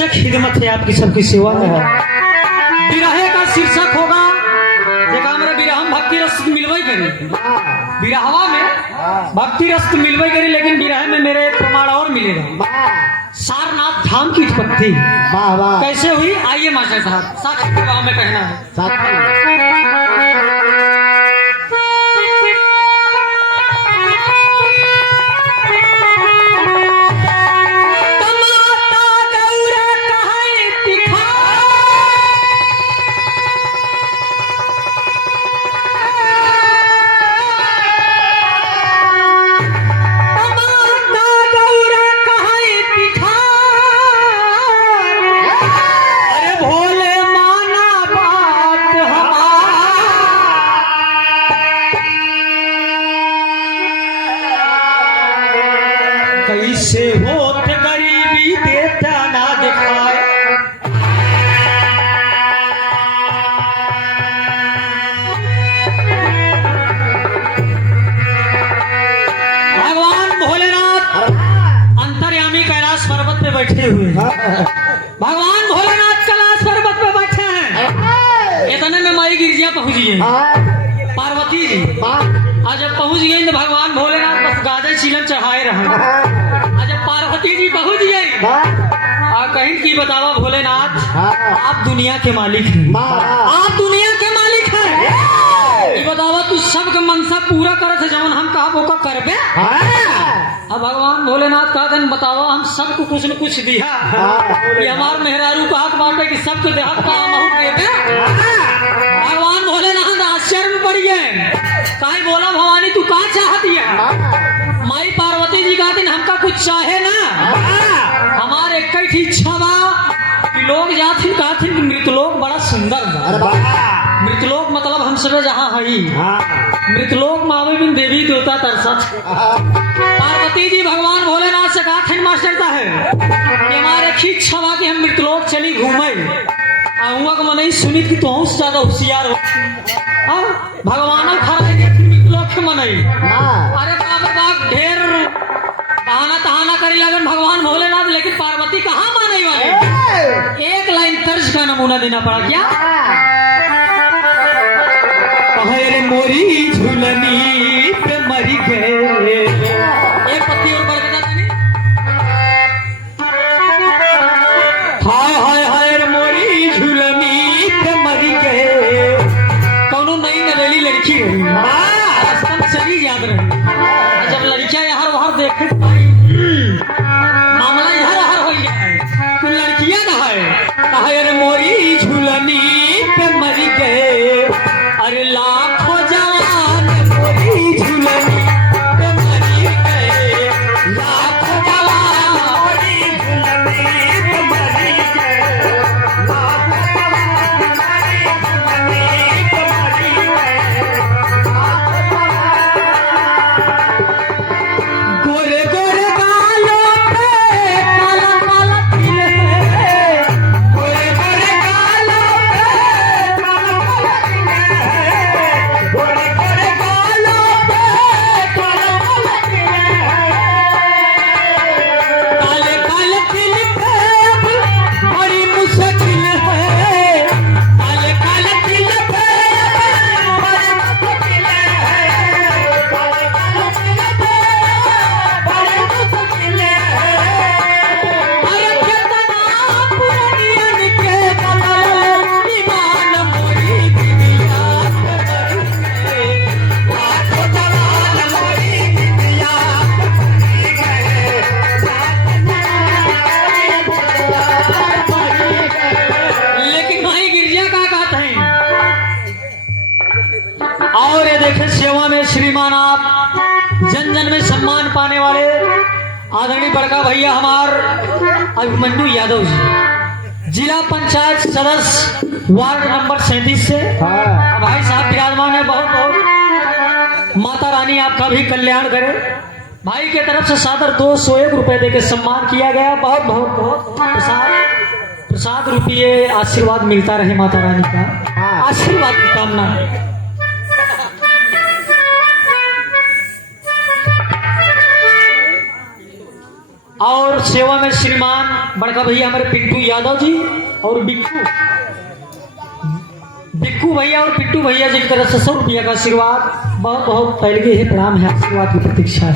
बेशक खिदमत है आपकी सबकी सेवा में। विरहे का शीर्षक होगा देखा हमारा विरहम भक्ति रस मिलवाई करी, विरहवा में भक्ति रस मिलवाई करी, लेकिन विरह में मेरे प्रमाण और मिलेगा। सारनाथ धाम की उत्पत्ति कैसे हुई, आइए मास्टर साहब साक्षी के गाँव में कहना है। कैसे होत गरीबी देता ना दिखाए, भगवान भोलेनाथ अंतर्यामी कैलाश पर्वत पे बैठे हुए हैं। भगवान भोलेनाथ कैलाश पर्वत पे बैठे हैं। इतने में माई गिरजिया पहुंच गई पार्वती जी। आज जब पहुंच गई तो भगवान भोलेनाथ बस गाजर चिलम चढ़ाए रहे। जब पार्वती जी पहुंच गई कहीं की बतावा भोलेनाथ आप दुनिया के मालिक हैं, आप दुनिया के मालिक हैं। ये बतावा तू सबके मनसा पूरा करत है जवन हम कहा वो करबे। अब भगवान भोलेनाथ कहा बतावा हम सबको कुछ न कुछ दिया, ये हमार मेहरारू कहत बाटे कि सबके देहत का हम देबे। भगवान भोलेनाथ आश्चर्य में पड़ गए, काहे बोला भवानी तू का चाहती है। माई पार्वती जी कहती हमका कुछ चाहे ना, हमारे एक ही इच्छा बा कि लोग जाथिन कहथिन कि मृतलोक बड़ा सुंदर बा। मृतलोक मतलब हम सब जहाँ हई मृतलोक मावे बिन देवी देवता तरसत। पार्वती जी भगवान भोलेनाथ से कहथिन मास्टर साहब कि हमारे एक ही इच्छा बा कि हम मृतलोक चली घूमे। हुआ को मनई सुनित कि तुम से ज्यादा होशियार हो। भगवान खड़ा मृतलोक के मनई अरे बाप ढेर बहाना तहाना करी लगन भगवान भोलेनाथ, लेकिन पार्वती कहाँ माने वाले। एक लाइन तर्ज का नमूना देना पड़ा क्या। रे मोरी झुलनी पे मरी गए, एक पत्ती और बढ़ गया था। हाय हाय हाय रे मोरी झुलनी पे मरी गए, कौनो नई नवेली लड़की रही रास्ता में चली याद रही। जब लड़कियां यहाँ वहां देखे मामला यहाँ हो गया है, तो लड़कियां कहा अरे मोरी झुलनी पे मरी गए, अरे लाखों जवान मोरी झुलनी पे मरी गए, लाखों जवान मोरी झुलनी पे मरी गए, लाखों जवान मोरी झुलनी पे मरी गए। गोरे गोरे गालों पे काला काला तिल है, गोरे गोरे गालों पे काला काला तिल है, गोरे गोरे गालों पे काला काला तिल है, काले काले तिल पे अब बड़ी मुश्किल है, काले काले तिल पे अब बड़ी मुश्किल है, काले काले तिल पे बड़ी मुश्किल है। अरे कितना पुरानियन के बदल ईमान मोरी दिया मरी गए, लाखों जवान मोरी दिया मरी गए, लेकिन भाई गिरजा का कहते हैं। और ये देखे सेवा में श्रीमान आप जन जन में सम्मान पाने वाले आदरणीय बड़का भैया हमार अभिमन्यु यादव जी, जिला पंचायत सदस्य वार्ड नंबर 37 से भाई साहब विराजमान है। बहुत बहुत माता रानी आपका भी कल्याण करे। भाई के तरफ से सादर 201 रुपए देके सम्मान किया गया। बहुत बहुत बहुत प्रसाद रुपये आशीर्वाद मिलता रहे माता रानी का आशीर्वाद की कामना। और और सेवा में श्रीमान बड़का भैया हमारे पिंटू यादव जी और बिक्कू भैया और पिट्टू भैया जी की तरफ से 100 रुपया का आशीर्वाद बहुत बहुत पहले के ही प्रणाम है, आशीर्वाद की प्रतीक्षा है।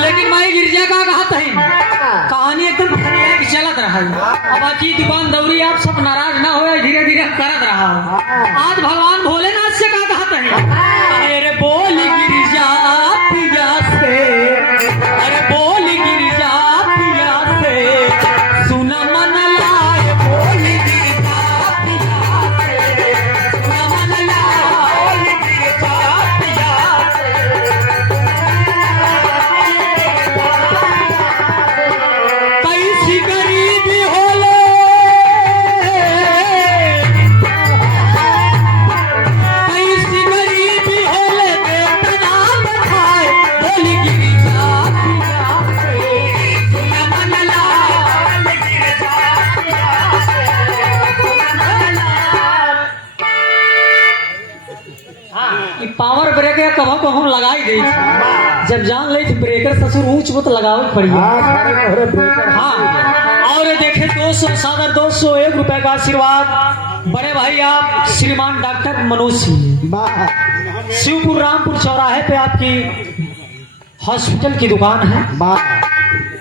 लेकिन माई गिरजा का कहत है कहानी एकदम फरिया की चलत रहा है। अब बाकी दुकान दौरी आप सब नाराज ना हो, धीरे धीरे करत रहा। आज भगवान भोलेनाथ से का कहत है, अरे बोल गिरजा पिया से, अरे बोल गिरजा पिया से, सुना मन लाए बोल गिरजा पिया से, सुना मन लाए गिरजा पिया से। कैसी गरीबी होले, कैसी गरीबी होले बेतना बखाए, बोल गिरजा पिया से, सुना मन लाए गिरजा पिया से, सुना मन लाए। हाँ, पावर ब्रेक या कभो को हम लगाई दे, जब जान ले ब्रेकर ससुर ऊंच वो तो लगावे पड़िए। हाँ, और देखे 200 सादर 201 रुपए का आशीर्वाद बड़े भाई आप श्रीमान डॉक्टर मनोज सिंह, शिवपुर रामपुर चौराहे पे आपकी हॉस्पिटल की दुकान है,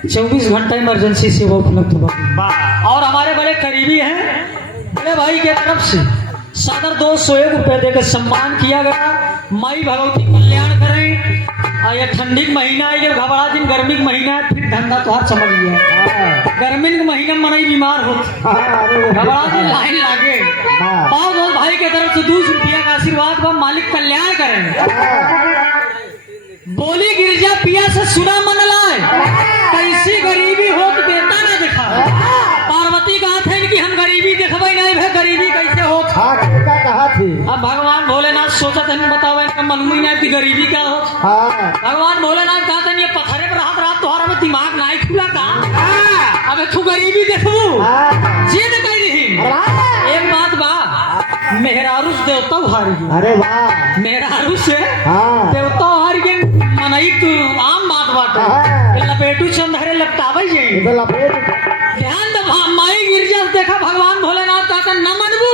24 घंटा इमरजेंसी सेवा उपलब्ध होगा। और हमारे बड़े करीबी हैं, बड़े भाई के तरफ से सादर 201 रुपए देकर सम्मान किया गया। माई भगवती कल्याण करें। ये ठंडी का महीना है, जब घबरा दिन गर्मी का महीना है, फिर धंधा तो हाथ समझ लिया। गर्मी के महीने में मनाई बीमार हो, घबरा दिन लाइन लागे। बहुत बहुत भाई के तरफ से 200 रुपया का आशीर्वाद को मालिक कल्याण करें। बोली गिरजा पिया से सुना मन लाए, कैसी गरीबी हो तो देता ना दिखा। पार्वती कहा थे कि हम गरीबी देखबे नहीं, भाई गरीबी कैसे हो। कहा थी अब भगवान भोलेनाथ सोचा था बताओ इनका मालूम ही नहीं कि गरीबी क्या हो। भगवान भोलेनाथ कहा था ये पत्थरे पर रात रात तुम्हारा में दिमाग नहीं खुला था, अब तू गरीबी देखबू जिद कह रही। एक बात बा, मेहरारू से देवता हार गए। अरे वाह, मेहरारू से हाँ। देवता हार गए, मनई तू आम बात बाटे लपेटू चंदहरे लपटावे जाई। ध्यान दे माई गिरजा देखा भगवान भोलेनाथ कहते न मनबू,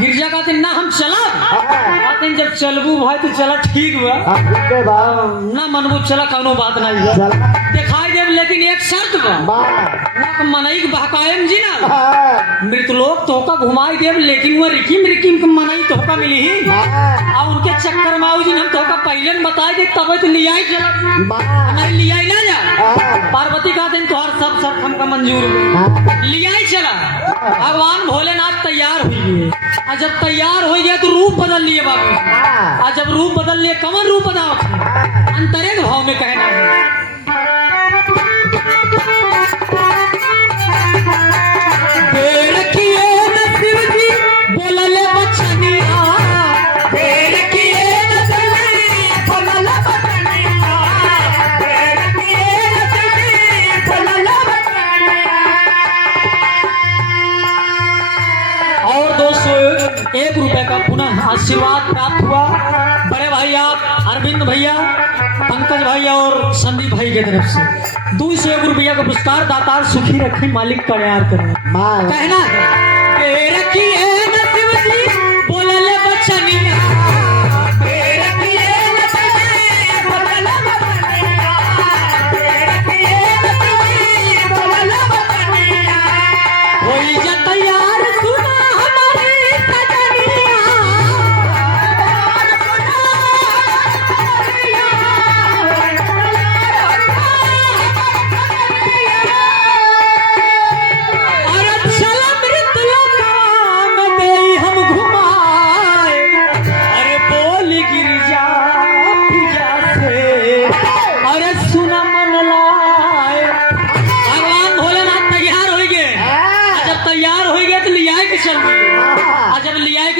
गिरजा कहते ना हम चला, कहते जब चलबू भाई तो चला ठीक हुआ, ना मनबू चला कौनो बात नहीं है दिखाई दे, लेकिन एक शर्त बा मनई के बहकायम जी ना मृतलोक तोहका घुमाई देव, लेकिन वो रिकिम रिकिम के मनई तोहका मिली ही। और उनके चक्कर में आओ जी हम तोहका पहले बताए दे तब तो लियाई चला, नहीं लियाई ना जा। पार्वती कहते हैं तोहर सब शर्त हमका मंजूर लियाई चला। भगवान भोलेनाथ तैयार हुई, और जब तैयार हो गया तो रूप बदल लिए बाबू। और जब रूप बदल लिए कमर रूप बदलाव अंतरे के भाव में कहना है। और 201 रुपए का पुनः आशीर्वाद प्राप्त हुआ बड़े भाई आप अरविंद भैया, पंकज भैया और संदीप भाई की तरफ से 201 रुपया का पुरस्कार दातार सुखी रखे मालिक कल्याण करें। कहना है रखिए नसीब जी बोलले बचनिया,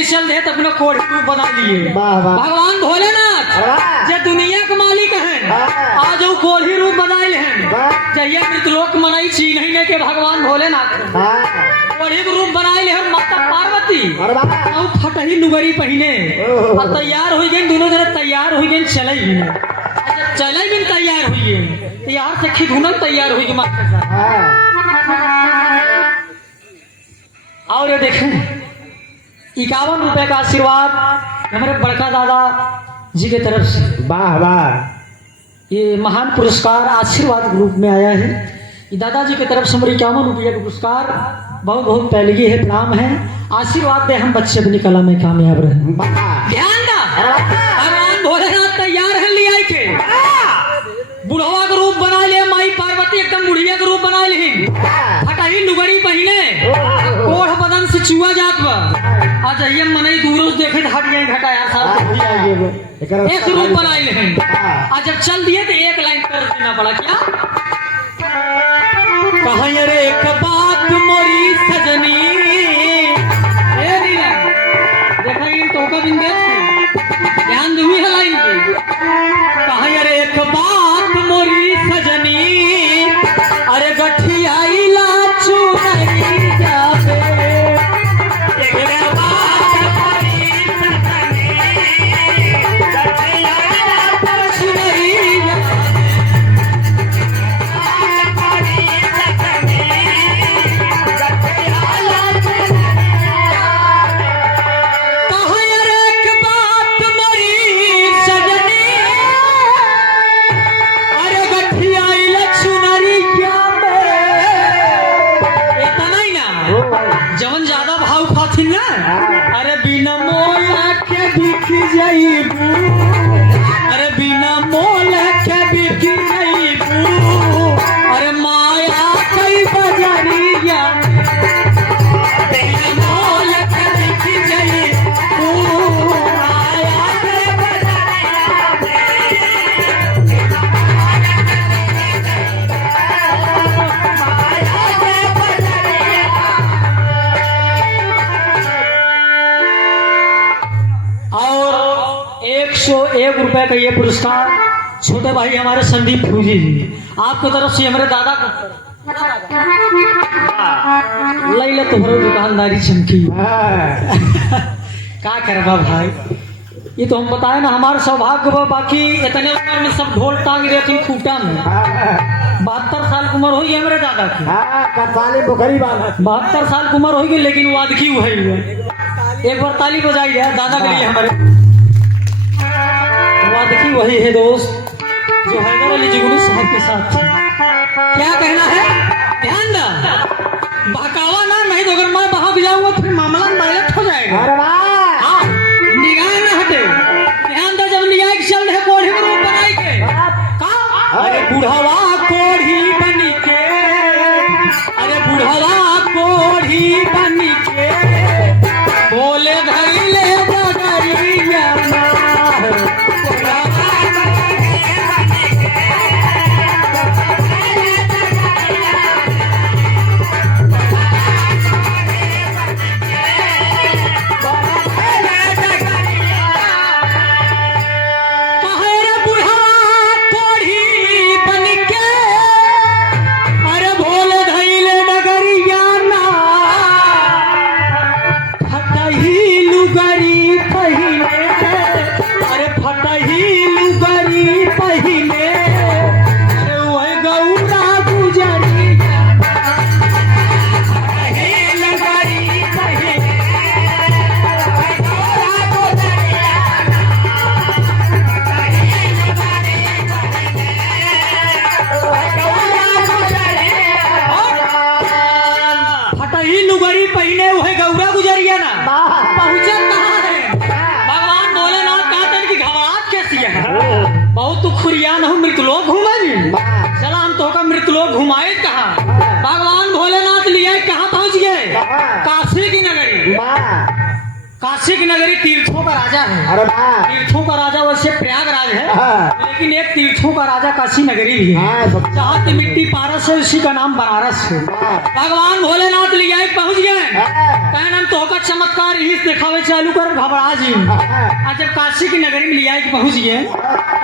चल दे तो अपना कोड रूप बना लिए। भगवान भोलेनाथ जो दुनिया के मालिक हैं, आज वो कोढ़ी रूप बनाए हैं। चाहिए मृतलोक मनाई छी नहीं के भगवान भोलेनाथ कोढ़ी रूप बनाए हैं। माता पार्वती और फटही लुगरी पहने और तैयार हो गए, दोनों जने तैयार हो गए चले ही। चले भी तैयार हुई है यार से खिदुनल तैयार हुई मास्टर साहब। हाँ। और ये देखें 51 रुपए का आशीर्वाद हमारे बड़का दादा जी की तरफ से वाह वाह। ये महान पुरस्कार आशीर्वाद रूप में आया है। ये दादाजी की तरफ से हमारी 51 रुपये का पुरस्कार बहुत बहुत पहले है, प्रणाम है। आशीर्वाद दे हम बच्चे अपनी कला में कामयाब रहे। वाह। ध्यान दा भगवान भोलेनाथ तैयार है लिया के बुढ़वा का रूप बना ले, माई पार्वती एकदम बुढ़िया का रूप बना ले, हटाई लुगड़ी पहने कोढ़ बदन से चुआ जात बा आ जाइए मनई दूर देखे हट जाए घटा यार साहब एक रूप बना ले। आज जब चल दिए तो एक लाइन कर देना पड़ा क्या कहा रे एक बात मोरी सजनी ए नीला देखा इन तो का बिंदे ध्यान दूही है लाइन पे कहा रे एक बात मोरी सजनी अरे गठियाई लाचू नहीं जावे एक बात मोरी सजनी गठियाई लाचू नहीं जावे जवन ज्यादा भाव खाथिन ना अरे बिना मोला के बिक जाइबू अरे बिना मोला के बिक जाइबू अरे माया कई बजरिया बिना मोला के बिक जाइबू माया कई और 101 रुपए का ये पुरस्कार छोटे भाई हमारे संदीप फूजी जी आपकी तरफ से हमारे दादा को लैला तुम्हारी दुकानदारी चमकी क्या करबा भाई ये तो हम बताए ना हमारे सौभाग्य बा बाकी इतने उम्र में सब ढोल टांग रहे थे खूटा में 72 साल की उम्र हो गई हमारे दादा की। कपाली बुखरी वाला 72 साल की उम्र हो गई लेकिन वादकी हुई है। एक बार ताली बजाई है दादा के लिए हमारे वादकी वही है दोस्त जो हैदर अली जुगनू साहब के साथ थी। क्या कहना है ध्यान दा बहकावा ना नहीं तो अगर मैं बहक जाऊंगा फिर मामला डायरेक्ट हो जाएगा। अरे वाह। हाँ निगाह ना हटे ध्यान दा जब निगाह के चल रहे कोढ़ी में रूप बनाई के का अरे बुढ़वा कोढ़ी बनी के अरे बुढ़वा कोढ़ी बनी के बोले धैले डगरिया बहुत तू खुरिया न हो मृतलोक घूमेगी चला हम तो का मृतलोक घुमाए कहाँ भगवान भोलेनाथ लिए कहाँ पहुँच गए काशी की नगरी। काशी की नगरी तीर्थों का राजा है। अरे तीर्थों का राजा वैसे प्रयागराज है लेकिन एक तीर्थों का राजा काशी नगरी भी है जहाँ की मिट्टी पारस है उसी का नाम बनारस है। भगवान भोलेनाथ लिए पहुँच गए कहन हम तो का चमत्कार ही दिखावे चालू कर घबरा जी आज जब काशी की नगरी में लिया पहुँच गए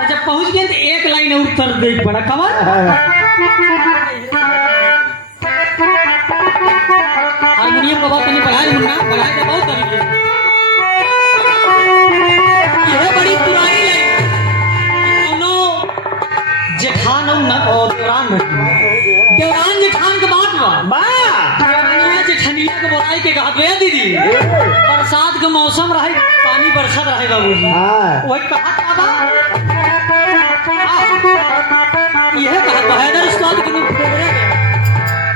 जब पहुँच गए तो एक लाइन और उत्तर देख पड़ा खबर हारमोनियम का बात नहीं बढ़ाए बढ़ाए बहुत तरीके यह बड़ी पुरानी लाइन लियाई के कहा बे दीदी बरसात के मौसम रहे पानी बरसत रहे बाबूजी हाँ वही कहा बाबा यह कहा बहादुर उस्ताद की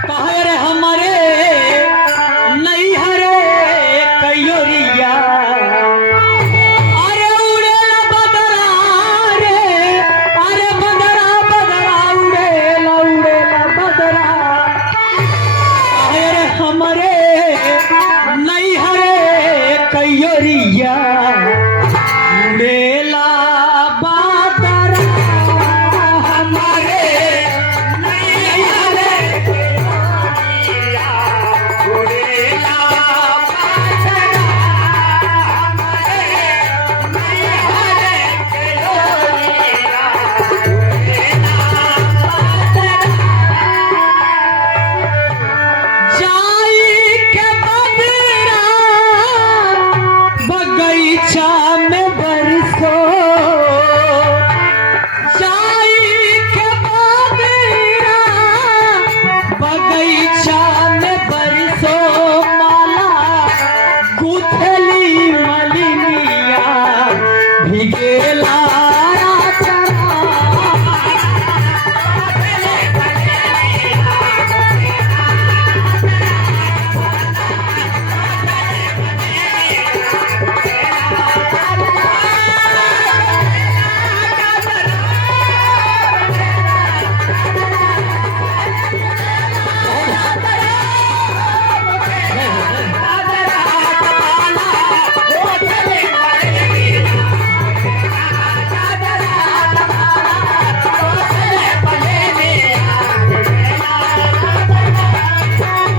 कहे रे हमारे नहीं हरे कयोरिया अरे उड़ेला बदरा रे अरे बदरा बदरा उड़ेला बदरा कहे रे हमारे नहीं हरे कयोरिया उड़ेला बदरा हमारे नहीं हरे जाई के बदरा बगीचा में बरसो जाई के बदरा बगीचा में बरसो माला गुथली मलिनिया भिगेला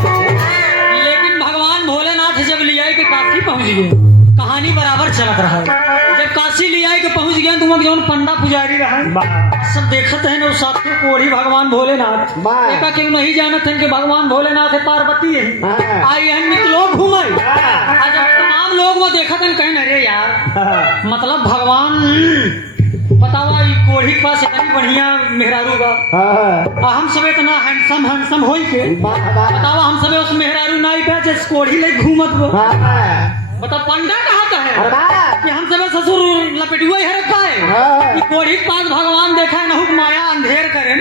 लेकिन भगवान भोलेनाथ जब लिया के काशी पहुंच गए कहानी बराबर चलत रहा जब काशी लिया के पहुंच गए तुम जौन पंडा पुजारी रहा सब देखते हैं ना साथ में कोढ़ी भगवान भोलेनाथ एका क्यों नहीं जानते हैं कि भगवान भोलेनाथ है पार्वती है आई हैं मित्र लोग घूमे आज जब तमाम लोग वो देखते हैं कहें अरे यार मतलब भगवान बतावा ई कोढ़ी के पास इतनी बढ़िया मेहरारू बा हम सब इतना हैंडसम होई के बतावा हम सब उस मेहरारू नाई पे जिस कोढ़ी ले घूमत बो बता पंडा कहा का है कि हम सब ससुर लपेटुआ ही हरक पाए ई कोढ़ी के पास भगवान देखा है नहुक माया अंधेर करें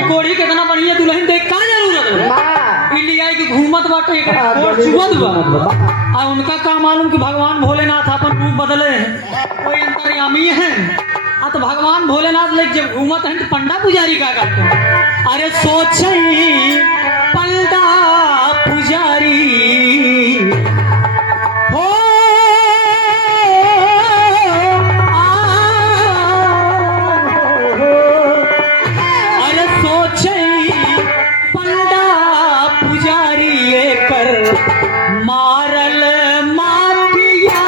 ई कोढ़ी कितना बढ़िया दुल्हन देख का जरूरत है ई लिया कि घूमत बाटे एक और चुवत बा आ उनका का मालूम कि भगवान भोलेनाथ अपन रूप बदले हैं कोई अंतर्यामी है आ तो भगवान भोलेनाथ लेके जब घूमत हैं तो पंडा पुजारी का करते हैं अरे सोचई पंडा पुजारी हो अरे सोचई पंडा पुजारी ये कर मारल माटिया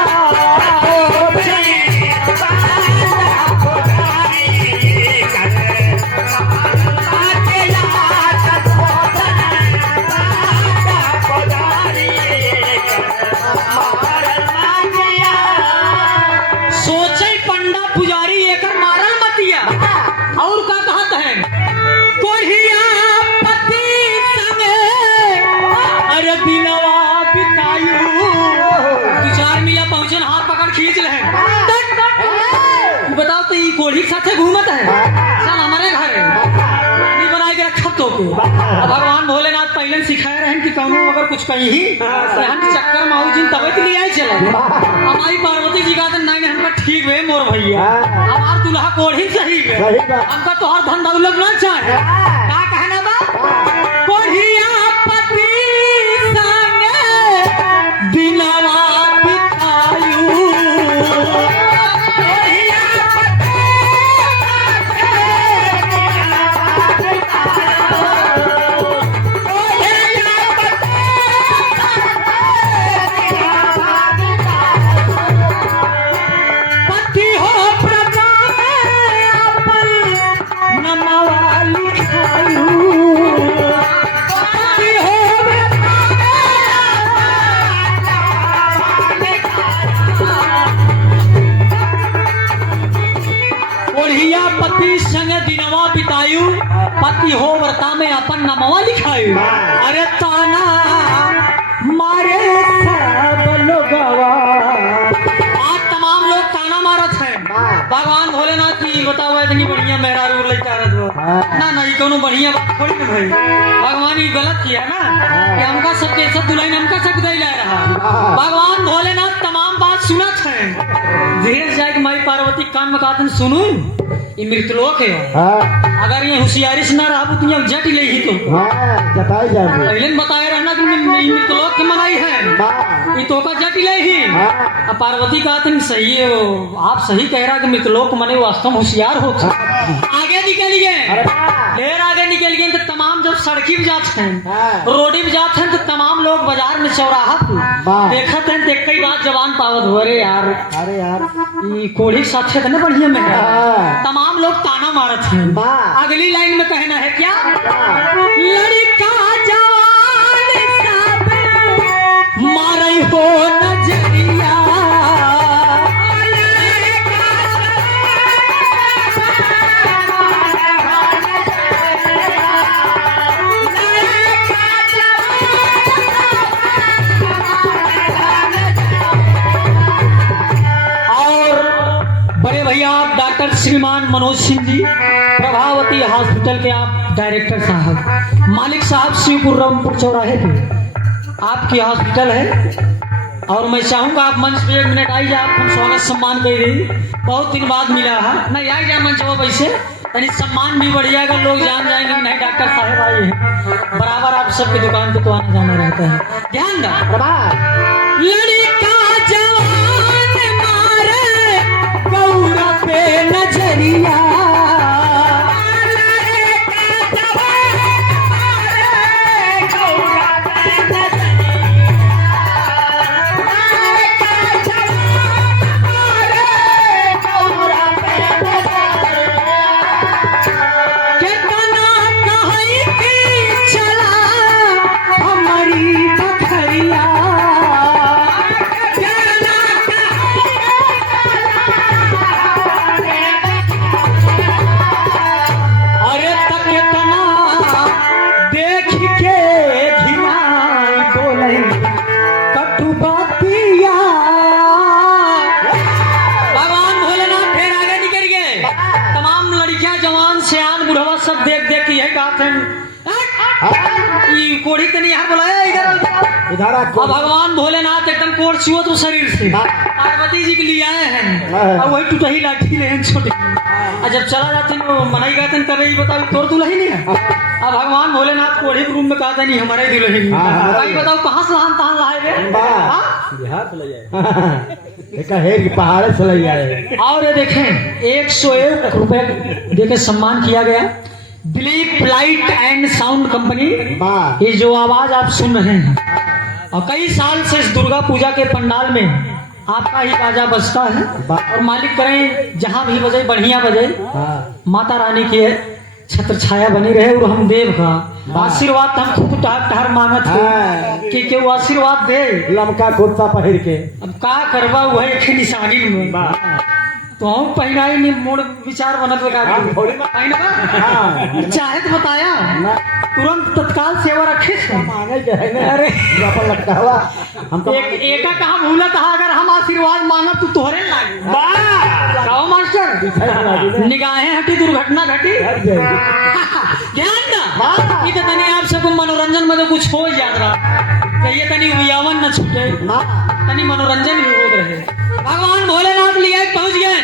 सोचे पंडा पुजारी एकर मारल मतिया और का कहत है कोढ़िया पति संगे अरे दिनवा बितायू दो चार मिया पहुंचन हाथ पकड़ खींच ले बताओ तो ई कोढ़ी के साथे घूमत है चल हमारे घर पानी बनाए के रखत तो के भगवान भोलेनाथ पहले सिखाए रहन कि कौनो अगर कुछ कहीं रहन चक्कर माऊ जी तबे तो लिया चले हमारी पार्वती जी का नहीं हमका ठीक है मोर भैया हमार दुल्हा कोढ़ी सही है हमका तो हर धन दौलत ना चाहे का कहना बा कोढ़िया पति संगे दिनवा बितायू पति हो प्रजा में अपन नमवा लिखायू पति हो ओढ़िया पति संग दिनवा बितायू पति हो व्रता में अपन नमवा लिखायू अरे ताना मारे सब लोगवा। आज तमाम लोग ताना मारत हैं भगवान भोलेनाथ की बताओ इतनी बढ़िया मेहरा रूर लेके रह दो ना ना ये कोनो बढ़िया बात थोड़ी ना भाई भगवान ये गलत किया ना कि हमका सबके सब दुल्हन हमका सब दे ला रहा भगवान भोलेनाथ तमाम बात सुनत है धीरे जाए माई पार्वती कान में कहते सुनू ये मृतलोक है अगर ये होशियारी से ना रहा तो तुम जट ले ही तो जताई जाए पहले बताए रहना कि मृतलोक की मनाई है ये तो का जट ले ही अब पार्वती कहते सही है वो आप सही कह रहा कि मृतलोक मने वास्तव होशियार हो आगे निकल गए ढेर आगे निकल गए तो तमाम जब सड़की में जाते हैं रोडी में जाते हैं तो तमाम लोग बाजार में चौराहा देखते हैं देख कई बात जवान पावत हो अरे यार ये कोढ़ी साक्षी था ना बढ़िया में तमाम लोग ताना मारत हैं अगली लाइन में कहना है क्या लड़का जवान सब मारे हो नजरिया भैया आप डॉक्टर श्रीमान मनोज सिंह जी प्रभावती हॉस्पिटल के आप डायरेक्टर साहब मालिक साहब शिवपुर रामपुर चौराहे पे आपकी हॉस्पिटल है और मैं चाहूंगा आप मंच पे 1 मिनट आई जाए आप हम स्वागत सम्मान कर रही बहुत दिन बाद मिला है नहीं आई जाए मंच वो वैसे यानी सम्मान भी बढ़ जाएगा लोग जान जाएंगे नहीं डॉक्टर साहब आए हैं बराबर आप सबकी दुकान पे तो आना जाना रहता है ध्यान दो लड़का जवान मारे गौरा पे नजरिया सब देख देख के यही कहा कोढ़ी तो नहीं यहाँ बुलाया इधर अब भगवान भोलेनाथ एकदम कोढ़ छुओ तो शरीर से पार्वती जी के लिए आए हैं और वही टूटा ही लाठी ले छोटे और जब चला जाते हैं वो मनाई गाते हैं कभी बताओ तोर दुल्हा ही नहीं है अब भगवान भोलेनाथ कोढ़ी के रूम में कहता नहीं हमारे दुल्हा ही नहीं बताओ कहाँ से लहान तहान लाए पहाड़ से ले आए और ये देखें 101 रुपए देके सम्मान किया गया Dilip light and sound company ये जो आवाज आप सुन रहे हैं और कई साल से इस दुर्गा पूजा के पंडाल में आपका ही बाजा बजता है और मालिक करें जहां भी बजे बढ़िया बजे माता रानी की छत्र छाया बनी रहे और हम देव का आशीर्वाद हम खुद ठहर मांगत है कि केहू आशीर्वाद दे लमका कुर्ता पहिर के अब का करवा वह एक निशानी में तो हम पहनाई नहीं मोड़ विचार बनत चाहे तो बताया तुरंत तत्काल सेवा रखे अरे लगता हुआ हम एक कहा भूला था अगर हम आशीर्वाद मांगब तो तोहरे लागे मास्टर निगाहें हटी दुर्घटना घटी ध्यान ना ये तनी आप सबको मनोरंजन में तो कुछ हो याद रहा ये तनी उयावन न छूटे तनी मनोरंजन भी हो रहे भगवान भोलेनाथ लिए पहुंच गए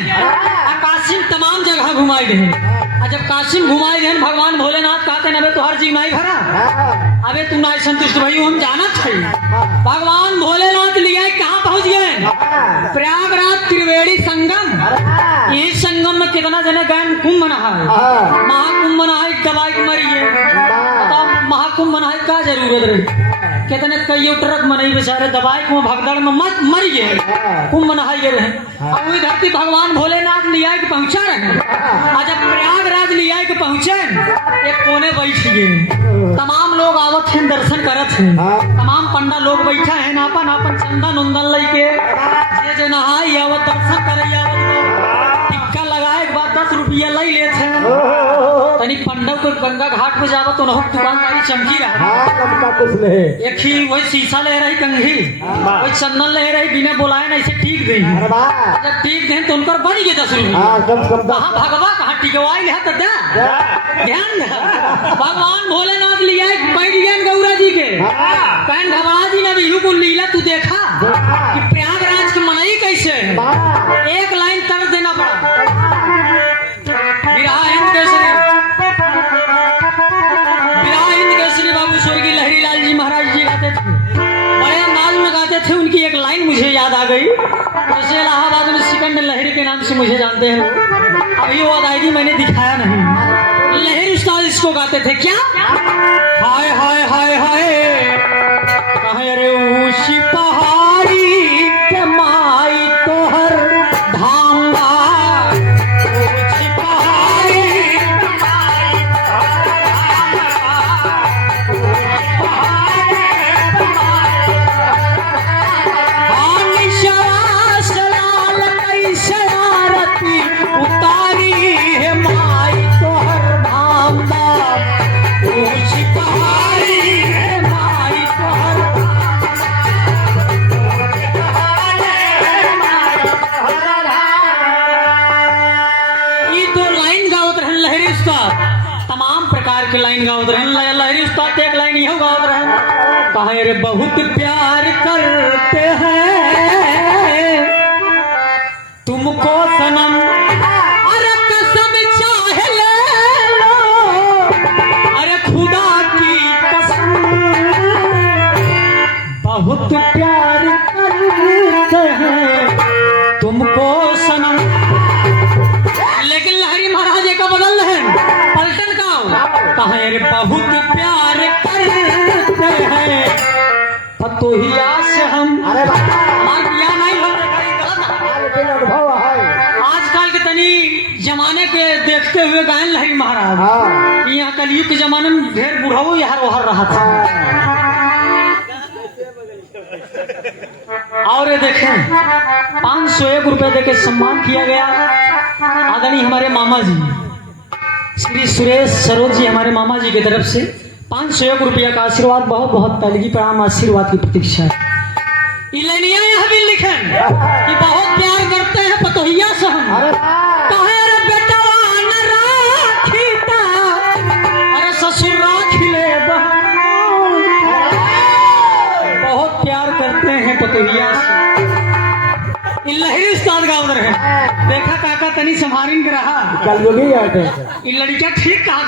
काशिम तमाम जगह घुमाई गए जब काशिम घुमाई गए भगवान भोलेनाथ कहते अबे तो हर चीज नहीं भरा अबे तुम ना संतुष्ट भाई हम जाना चाहिए भगवान भोलेनाथ लिए कहाँ पहुंच गए प्रयागराज त्रिवेणी संगम ये संगम में कितना जने गए कुंभ नहाए महाकुंभ नहाए दवाई मरी है महाकुंभ नहाए का जरूरत रही कहते कई ट्रक मनाई बेचारे दवाई को भगदड़ में मत मर गए कुंभ नहाइए रहे अब वही धरती भगवान भोलेनाथ लिया के पहुंचा रहे और जब प्रयागराज लिया के पहुंचे एक कोने बैठ गए तमाम लोग आवत हैं दर्शन करत हैं तमाम पंडा लोग बैठा है नापन आपन चंदन उंदन लेके ये जो नहाई आवत दर्शन करे आवत टिक्का लगाए के बाद 10 रुपया ले लेते हैं तनी पंडव को गंगा घाट पे जावा तो नहो दुकानदारी चमकी रहा। हाँ लमका कुछ ले एक ही वही शीशा ले रही कंघी, वही चंदन ले रही बिना बुलाए ना इसे ठीक दे। अरे वाह जब ठीक दे तो उनकर बन गए 10 रुपये। हाँ कम से कम कहाँ भगवा कहाँ टिकवाई ले तो दे ध्यान दे। भगवान भोलेनाथ लिया बैठ गए गौरा जी के कहन घबरा जी ने बिहू को लीला तू देखा कि प्रयागराज की मनाई कैसे है। एक लाइन तर देना पड़ा। विराह हिंद केसरी बाबू स्वर्गीय लहरी लाल जी महाराज जी गाते थे, बड़े अंदाज में गाते थे। उनकी एक लाइन मुझे याद आ गई। वैसे इलाहाबाद में सिकंदर लहरी के नाम से मुझे जानते हैं, अभी वो अदायगी मैंने दिखाया नहीं। लहरी उस्ताद इसको गाते थे क्या, हाय हाय हाय हाय कहे रे ऊंची पहाड़ी के माई तोहर धाम बा। ऊंची पहाड़ी के माई तोहर धाम बा। ऊंची पहाड़ी के माई पानी शरास लाल कैसे आरती उतारी है माई तोहर धाम बा। ऊंची पहाड़ी के माई तोहर लहरी उस्ताद तमाम प्रकार के लाइन गावत रहे। लहरी उस्ताद एक लाइन यह गावत रहे, कहे रे बहुत प्यार करते हैं तुमको सनम, अरे कसम चाहे ले लो, अरे खुदा की कसम बहुत प्यार करते हैं तुमको सनम। लेकिन लहरी महाराज का बदल है पलटन का, कहे रे बहुत प्यार करते हैं फतोहिया से हम। अरे हमार बिया नहीं हो अनुभव है आजकल के तनी जमाने के देखते हुए गायन लहरी महाराज। हाँ यहाँ कलयुग के जमाने में ढेर बुढ़ाओ यार वहर रहा था। और ये देखें 501 रुपए देके सम्मान किया गया। आदरणीय हमारे मामा जी श्री सुरेश सरोज जी हमारे मामा जी की तरफ से 501 रुपया का आशीर्वाद, बहुत बहुत तलगी प्रणाम, आशीर्वाद की प्रतीक्षा है। इलेनिया यह भी लिखें कि बहुत प्यार करते हैं पतोहिया से हम। अरे कहे रे बेटवा न राखीता, अरे ससुर राखी ले बहुत प्यार करते हैं पतोहिया से। लहरी उस्ताद गाँव रहे देखा काका तनी संभारिन के रहा कल जो भी आते ये लड़किया ठीक कहा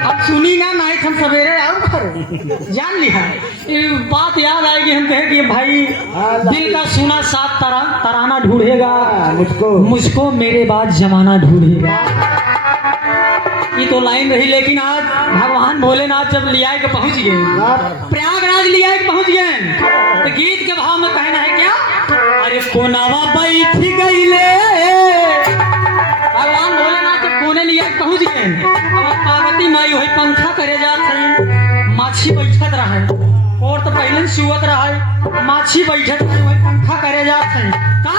हम सुनी ना नाइट हम सवेरे और करो जान लिया। ये बात याद आएगी हम कहे कि भाई दिल का सुना साथ तराना ढूंढेगा मुझको मेरे बाद जमाना ढूंढेगा। ये तो लाइन रही, लेकिन आज भगवान भोलेनाथ जब लिया के पहुंच गए प्रयागराज लिया के पहुंच गए तो गीत के भाव में कहना है क्या, अरे कोनावा बैठ गई ले। भगवान भोलेनाथ के कोने लिया के पहुंच गए। अब पार्वती माई वही पंखा करे जात है, माछी बैठत रहे और तो पहले सुवत रहे, माछी बैठत रहे वही पंखा करे जात है का,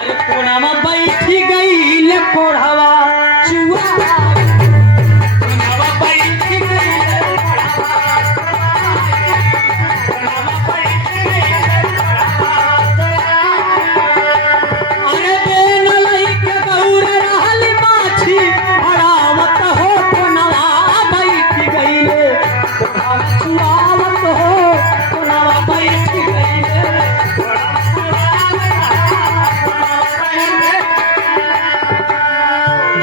अरे कोनावा बैठ गई ले कोढ़वा चुआ।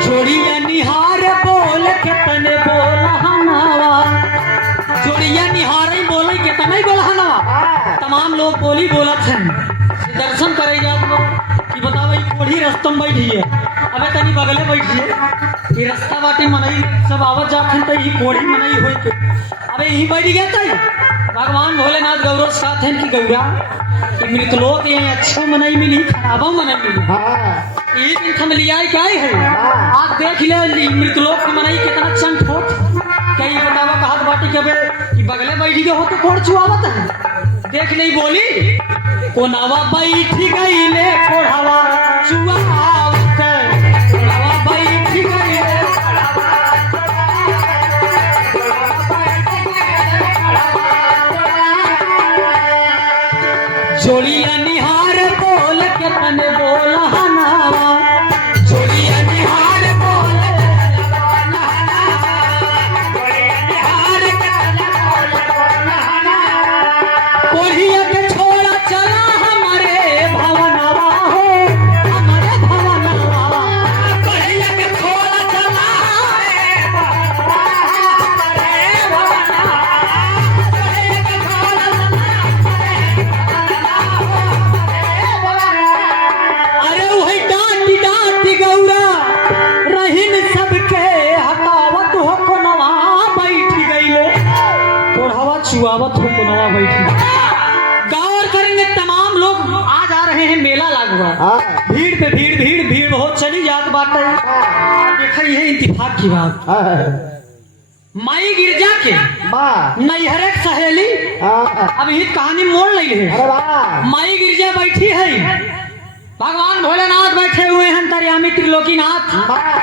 जोड़िया निहार बोल के तने बोला हनावा, जोड़िया निहार ही बोले के तने बोला हनावा। तमाम लोग बोली बोलत हैं दर्शन करे जात कि बताओ ये कोढ़ी रस्तम बैठी है, अबे तनी बगले बैठिए ये रास्ता बाटी मनई सब आवत जात हैं तो ये कोढ़ी मनई होई के अबे यही बैठ गया था। भगवान भोलेनाथ गौरव साथ हैं कि गौरा मृतलोक ये अच्छा मनई मिली खराबा मनई मिली। एक दिन हम लिया क्या है आज देख ले मृतलोक की मनई कितना चंट होत कई बतावा कहत बाटी के बे बगले बैठी के हो तो कोड़ चुआवत है देख नहीं बोली कोनावा बैठी गई ले कोढ़ावा चुआवत कोनावा बैठी गई ले छुआवत हो पुनवा बैठी। गौर करेंगे तमाम लोग आज आ रहे हैं, मेला लागुआ, भीड़ पे भीड़ भीड़ भीड़ बहुत चली जात बात है। देखा ये इंतफाक की बात, माई गिरजा के नैहर एक सहेली अब ये कहानी मोड़ ली है। माई गिरजा बैठी है, भगवान भोलेनाथ बैठे हुए हैं, अंतर्यामी त्रिलोकीनाथ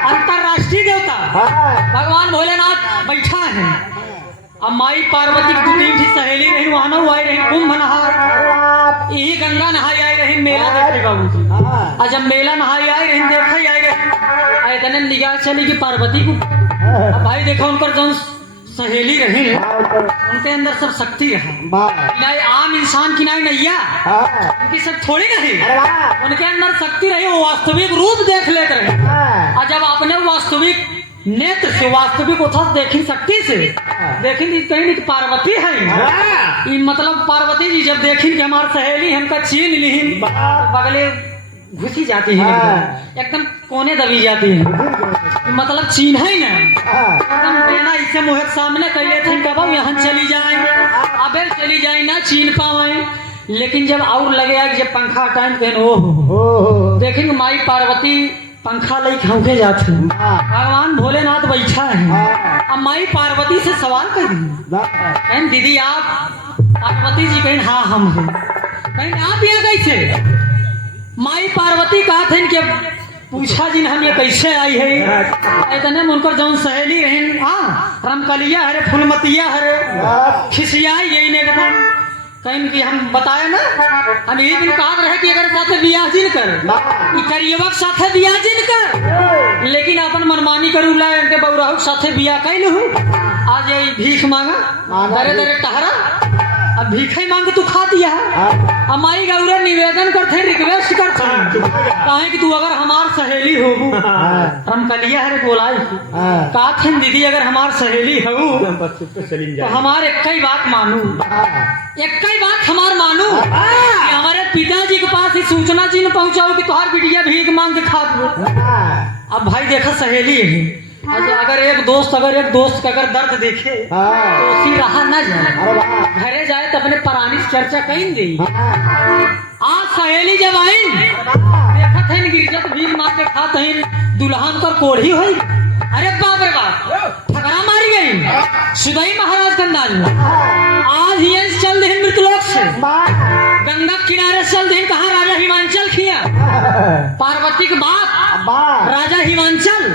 अंतरराष्ट्रीय देवता भगवान भोलेनाथ बैठा है। अब माई पार्वती की तीन थी सहेली रही, वहां न आई रही कुंभ नहा, यही गंगा नहाई आई रही मेला देखे बाबू जी। और जब मेला नहाई आई रही देखा आई रही, इतने निगाह चली कि पार्वती को, अब भाई देखो उनकर जो सहेली रही उनके अंदर सब शक्ति रहा, आम इंसान की नाई नैया उनकी सब थोड़ी नहीं, उनके अंदर शक्ति रही, वो वास्तविक रूप देख लेते रहे। और जब आपने वास्तविक नेत्र से वास्तविक उठा देखी शक्ति से देखी कहीं नहीं पार्वती है, मतलब पार्वती जी जब देखी कि हमारी सहेली हमका छीन ली, बगले घुसी जाती है, एकदम कोने दबी जाती है, मतलब चीन है ना, एकदम बेना इससे मोहित सामने कहिए थे कब यहाँ चली जाए, अबे चली जाए ना चीन पाए। लेकिन जब और लगे जब पंखा टाइम के ओह देखेंगे माई पार्वती पंखा ले खौके जाते, भगवान भोलेनाथ बैठा है। अब माई पार्वती से सवाल कर दी, दीदी आप पार्वती जी कहीं हाँ हम हैं, कहीं आप यहाँ कैसे? माई पार्वती कहा थे कि पूछा जी हम ये कैसे आई है, इतने में उनकर जौन सहेली रही रमकलिया हरे फुलमतिया हरे खिसिया यही ने कहीं कि हम बताए ना, हम यही दिन कहा रहे कि अगर साथे बियाह जिन कर करियवक साथे बियाह जिन कर, लेकिन अपन मनमानी करू ला इनके बौराहु साथे बियाह कैल हूँ। आज ये भीख मांगा दरे दरे टहरा, अब भीख ही मांग तू खा दिया। हमारी गौरव निवेदन करते रिक्वेस्ट करते कहे कि तू अगर हमार सहेली हो रमकलिया है बोलाई कहा थे दीदी अगर हमार सहेली हो तो हमार एक ही बात मानू, एक ही बात हमार मानू कि हमारे पिताजी के पास ही सूचना जी ने पहुंचाओ कि तुम्हार बिटिया भीख मांग के खा दो। अब भाई देखा सहेली है, अगर एक दोस्त का अगर दर्द देखे तो उसी रहा न जाए, घरे जाए तो अपने परानी चर्चा कहीं दे। आज सहेली जब आई देखा थे गिरजत भीख मार के खात है, दुल्हन कर कोढ़ी हुई, अरे बाप रे बाप ठकरा मारी गई सुदई महाराज के अंदाज में। आज ही चल दे मृतलोक से गंगा किनारे चल दे, कहा राजा हिमांचल किया पार्वती के बाप राजा हिमांचल।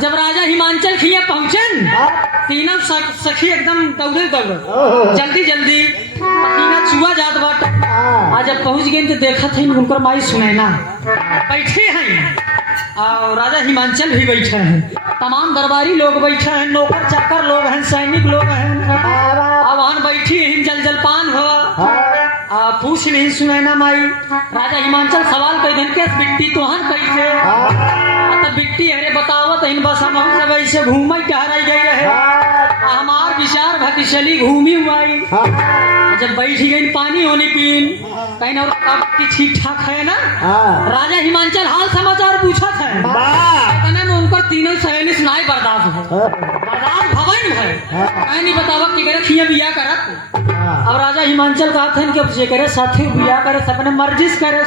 जब राजा हिमांचल खिया पहुंचन तीनों सखी एकदम दौड़े जल्दी जल्दी पसीना चुआ जात बाट। आज जब पहुंच गए तो देखा थे उनकर माई सुनैना बैठे हैं और राजा हिमांचल भी बैठे हैं, तमाम दरबारी लोग बैठे हैं, नौकर चाकर लोग हैं, सैनिक लोग हैं। अब वहां बैठी हैं जल जलपान हुआ, पूछ नहीं सुनैना माई राजा हिमांचल सवाल कर दिन के बिट्टी तोहन कैसे तब बिट्टी अरे बतावत इन बस हम सब ऐसे घूम टहराई गई रहे, हमार विचार भक्ति चली घूमी हुई। जब बैठी गई पानी होने पीन कहीं और कब की ठीक ठाक है ना, राजा हिमांचल हाल समाचार पूछा था, इतने में उनकर तीनों सहेली सुनाई बर्दाश्त है, बर्दाश्त भवन है कहीं नहीं बतावत कि करे खिया बिया करत। अब राजा हिमांचल कहा था कि अब जे करे साथी बिया करे अपने मर्जी से करे,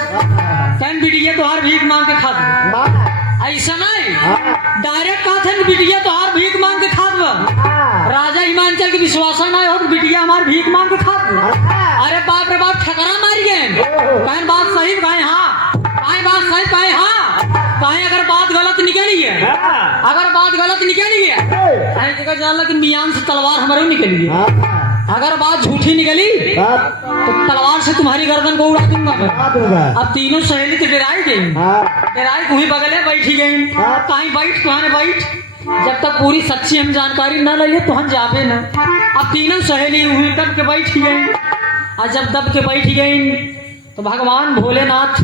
कहीं बिटिया तो हर भीख मांग के खा दो, ऐसा नहीं डायरेक्ट कहा था बिटिया तो हर भीख मांग के खा दो। राजा हिमांचल के विश्वास नहीं हो बिटिया हमारी भीख मांग के खा दो। अरे बाप रे बाप ठकरा मारी गए, कहीं बात सही कहे हाँ, कहीं बात सही कहे हाँ, कहीं अगर बात गलत निकली है, अगर बात गलत निकली है जान लेकिन मियान से तलवार हमारे निकली है, अगर बात झूठी निकली तो तलवार से तुम्हारी गर्दन को उड़ा दूंगा। अब तीनों सहेली तो डराई गई, डराई वहीं बगले बैठी गई, कहीं बैठ कहां बैठ, जब तक पूरी सच्ची हम जानकारी न ले तो हम जावे न। अब तीनों सहेली वहीं दब के बैठ गई, और जब दब के बैठ गई तो भगवान भोलेनाथ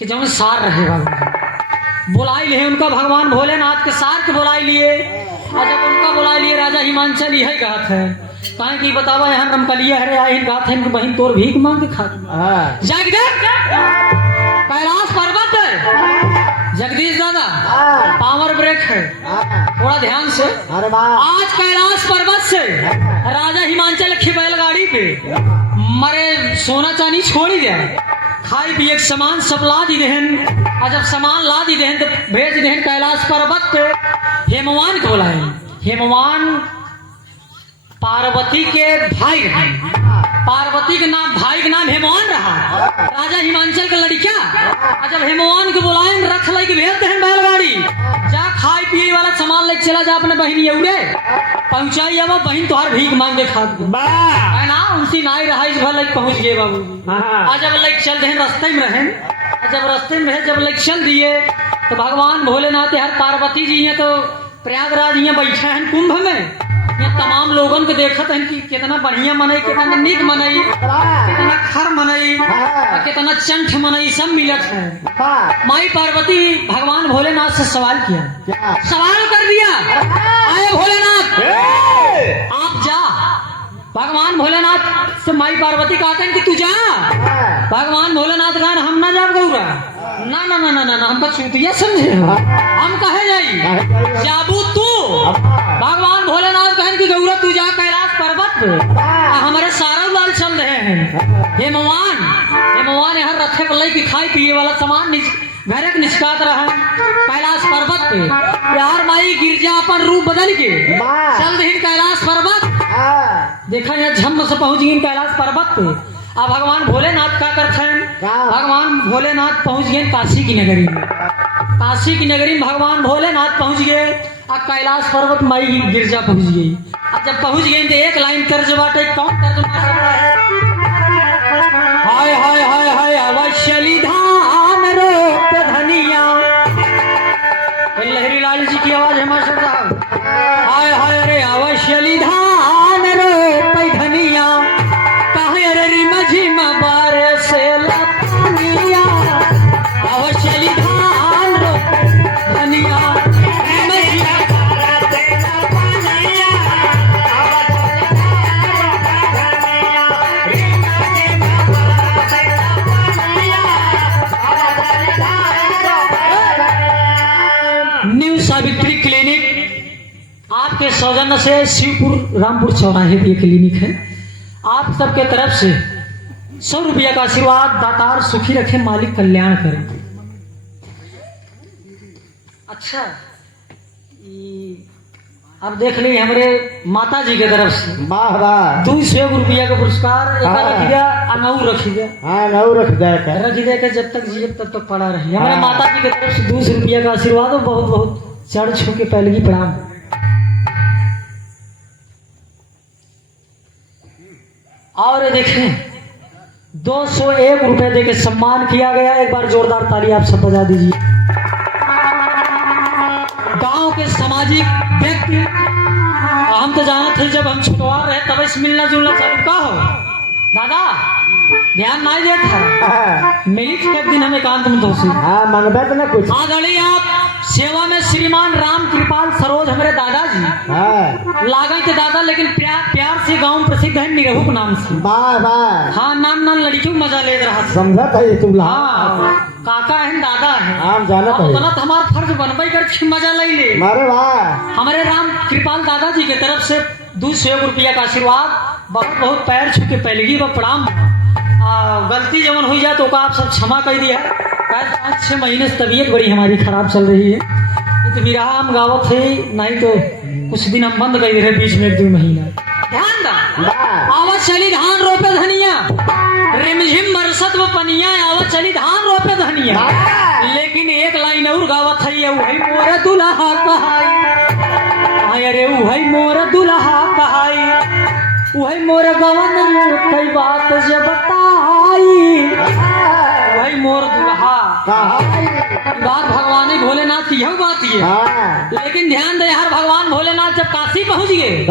के जो सार रहे भगवान बुलाई लिए उनका, भगवान भोलेनाथ के सार के बुलाई लिए, और जब उनका बुलाई लिए राजा हिमांचल यही कहा था कहा कि बतावा यहाँ रमकलिया हरे आई कहा था इनकी बहन तोर भीख मांग के खा जाग कैलाश पर्वत जगदीश दादा हाँ। पावर ब्रेक है, हाँ। थोड़ा ध्यान से। अरे वाह आज कैलाश पर्वत से राजा हिमांचल की बैलगाड़ी पे मरे सोना चांदी छोड़ गया, खाई पिए के सामान सब ला दी देहन, और जब सामान ला दी देहन तो भेज देहन कैलाश पर्वत पे हेमवान को बुलाए। हेमवान पार्वती के भाई रहे, पार्वती के नाम भाई के नाम हेमवान रहा, राजा हिमांचल का लड़का। और जब हेमवान को बुलाए रथ लेके भेज देहन बैलगाड़ी, जा खाई पिए वाला सामान लेके चला जा अपने बहनी उड़े पहुंचाई, अब बहन तुहार भीख मांग के खा है ना, उनसी नाई रहा इस भर लेके पहुंच गए बाबू। आज जब लेके चल देहन रास्ते में रहे, जब रास्ते में रहे जब लेके चल दिए तो भगवान भोलेनाथ हर पार्वती जी हैं तो प्रयागराज यहाँ बैठे हैं कुंभ में, ये तमाम लोगन को देखत हैं कि कितना बढ़िया मनई, कितना निक मनई, कितना खर मनई, और कितना चंठ मनई सब मिलत है। माई पार्वती भगवान भोलेनाथ से सवाल किया, सवाल कर दिया, आए भोलेनाथ आप जा। भगवान भोलेनाथ से माई पार्वती कहते हैं कि तू जा। भगवान भोलेनाथ कहा हम ना जा गौरा, ना ना ना ना ना हम तो चूतिया समझे, हम कहे जाई जाबू तू। भगवान भोलेनाथ कहें कि गौरा तू जा कैलाश पर्वत पे, हमारे सारा लाल चल रहे हैं। हेमवान यहाँ रखे पर लेके खाई पिए वाला सामान घर के निष्कात रहा कैलाश पर्वत पे। यार माई गिरजा अपन रूप बदल के चल रही कैलाश पर्वत, देखा यहाँ झम से पहुंच गई कैलाश पर्वत पे। अब भगवान भोलेनाथ क्या करते हैं, भगवान भोलेनाथ पहुंच गए काशी की नगरी में। काशी की नगरी में भगवान भोलेनाथ पहुंच गए, अब कैलाश पर्वत माई गिरजा पहुंच गई। अब जब पहुंच गए तो एक लाइन कर्ज बाटे, कौन कर्ज है, हाय हाय हाय हाय अवश्य धान रोप धनिया, लहरी लाल जी की आवाज है मास्टर साहब, हाय हाय अरे अवश्य धान रोप धनिया, कहे रे रिमझिम बरसे लपनिया, अवश्य धान रोप धनिया, न्यू सावित्री क्लिनिक आपके सौजन्य से शिवपुर रामपुर चौराहे पे क्लिनिक है। आप सबके तरफ से 100 रुपया का आशीर्वाद, दातार सुखी रखे, मालिक कल्याण करे। अच्छा अब देख ली हमारे माता जी के तरफ से वाह वाह 200 रुपया का पुरस्कार रखी गया, अनऊ रखी गया, हाँ नौ रख दे रखी दे के जब तक जिए तब तक पड़ा रही। हमारे माता जी की तरफ से 200 रुपया का आशीर्वाद, बहुत बहुत चढ़ छू के पहले की प्रणाम। और देखें 201 रुपए दे के सम्मान किया गया, एक बार जोरदार ताली आप सब बजा दीजिए। गांव के सामाजिक व्यक्ति, हम तो जाना थे जब हम छुटवा रहे तब से मिलना जुलना चालू का हो दादा, ध्यान नहीं देता मिली एक दिन हमें एकांत में दोषी। हाँ मंगता तो ना कुछ। आदरणीय आप सेवा में श्रीमान राम कृपाल सरोज हमारे दादाजी हाँ लागा के दादा, लेकिन प्यार से गांव प्रसिद्ध है निरहू के नाम से। वाह वाह हाँ नाम नाम लड़कियों मजा ले रहा था, समझा था ये तुम हाँ काका है दादा है, हम जाना था गलत हमारा फर्ज बनवाई कर मजा ले ले। मारे वाह हमारे राम कृपाल दादाजी की तरफ से 200 रुपया का आशीर्वाद, बहुत बहुत पैर छू के पहलगी व प्रणाम। गलती जवन हुई जाए तो आप सब क्षमा कर दिया। 5-6 महीने से तबीयत बड़ी हमारी खराब चल रही है, तो विराह हम गावत है नहीं तो कुछ दिन हम बंद कर रहे बीच में 1-2 महीना। ध्यान दा आवत चली धान रोपे धनिया, रिमझिम बरसत वो पनिया, आवत चली धान रोपे धनिया, लेकिन एक लाइन और गावत है, वही मोर दुल्हा कहाई, अरे वही मोर दुल्हा कहाई, वही मोर गवन कई बात जे बताई, वही मोर दुल्हा बात भगवान भोलेनाथ की यह बात ही है। लेकिन ध्यान दे यार, भगवान भोलेनाथ जब काशी पहुंच गए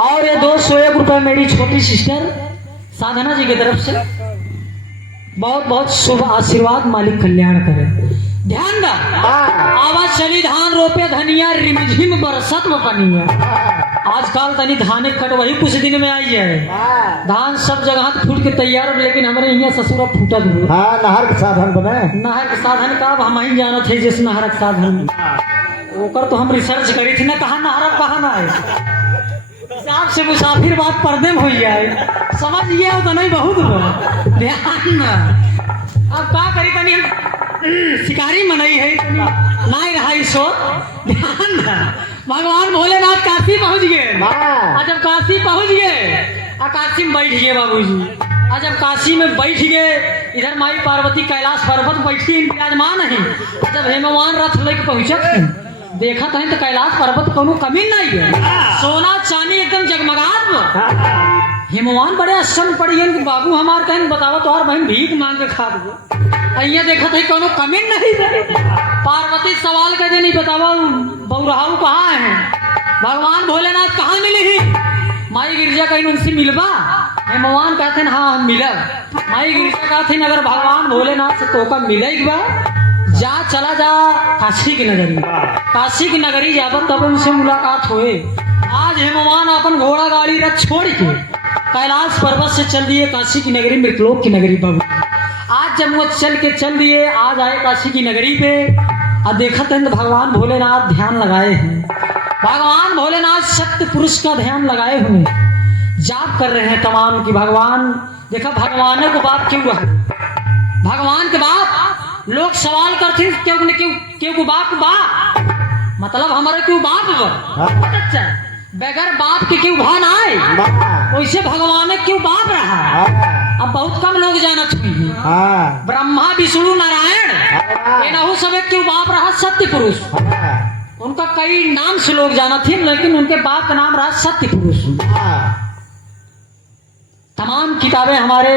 और ये 201 रुपए मेरी छोटी सिस्टर साधना जी की तरफ से, बहुत बहुत शुभ आशीर्वाद, मालिक कल्याण करे। ध्यान दा आवाज चली धान रोपे धनिया, रिमझिम बरसत में पनिया, आजकल तनी धान कट वही कुछ दिन में आई है। धान सब जगह फूट के तैयार हो, लेकिन हमारे यहाँ ससुर फूटत हुए। हाँ नहर के साधन बने। नहर के साधन का अब हम ही जाना थे, जिस नहर के साधन ओकर तो हम रिसर्च करी थी ना, कहा नहर कहा ना है हिसाब से मुसाफिर बात पर्दे में हो जाए, समझ गया तो नहीं बहुत बा। ध्यान ना अब का करी तनी हम शिकारी मनई है नहीं रहा इसो। ध्यान ना भगवान भोलेनाथ काशी पहुंच गए। और जब काशी पहुंच गए और काशी में बैठ गए बाबूजी, और जब काशी में बैठ गए इधर माई पार्वती कैलाश पर्वत बैठी विराजमान है। जब हेमवान रथ लेके पहुंचत देखा था तो कैलाश पर्वत कोनो कमी नहीं है, सोना चांदी एकदम जगमगात। हेमवान बड़े आश्चर्य पड़ी कि बाबू हमार कहीं बतावा तो बहन भीख मांग के खा दो। अइया देखा था कोनो कमी नहीं है। पार्वती सवाल कहते नहीं बतावा बौराहू कहाँ है, भगवान भोलेनाथ कहाँ मिले ही। माई गिरजा कहीं उनसे मिलवा। हेमवान कहते हैं हाँ हम मिलब। माई गिरजा कहते अगर भगवान भोलेनाथ से तोका मिलेगा जा, चला जा काशी की नगरी। काशी की नगरी जाकर तब उनसे मुलाकात हुए। आज हेमवान अपन घोड़ा गाड़ी रथ छोड़ के कैलाश पर्वत से चल दिए काशी की नगरी, मृतलोक की नगरी बाबू। आज जब वो चल दिए, आज आए काशी की नगरी पे और देखा तो भगवान भोलेनाथ ध्यान लगाए हैं। भगवान भोलेनाथ सत्य पुरुष का ध्यान लगाए हुए जाप कर रहे हैं तमाम की। भगवान देखा भगवान को बाप क्यों है, भगवान के बाप लोग सवाल करते क्यों क्यों क्यों को बाप मतलब हमारे क्यों बाप अच्छा बगैर बाप के क्यों भान आए, वैसे भगवान क्यों बाप रहा। अब बहुत कम लोग जानत हुई ब्रह्मा विष्णु नारायण सब क्यों बाप रहा सत्य पुरुष। उनका कई नाम से लोग जाना थे, लेकिन उनके बाप का नाम रहा सत्य पुरुष। तमाम किताबें हमारे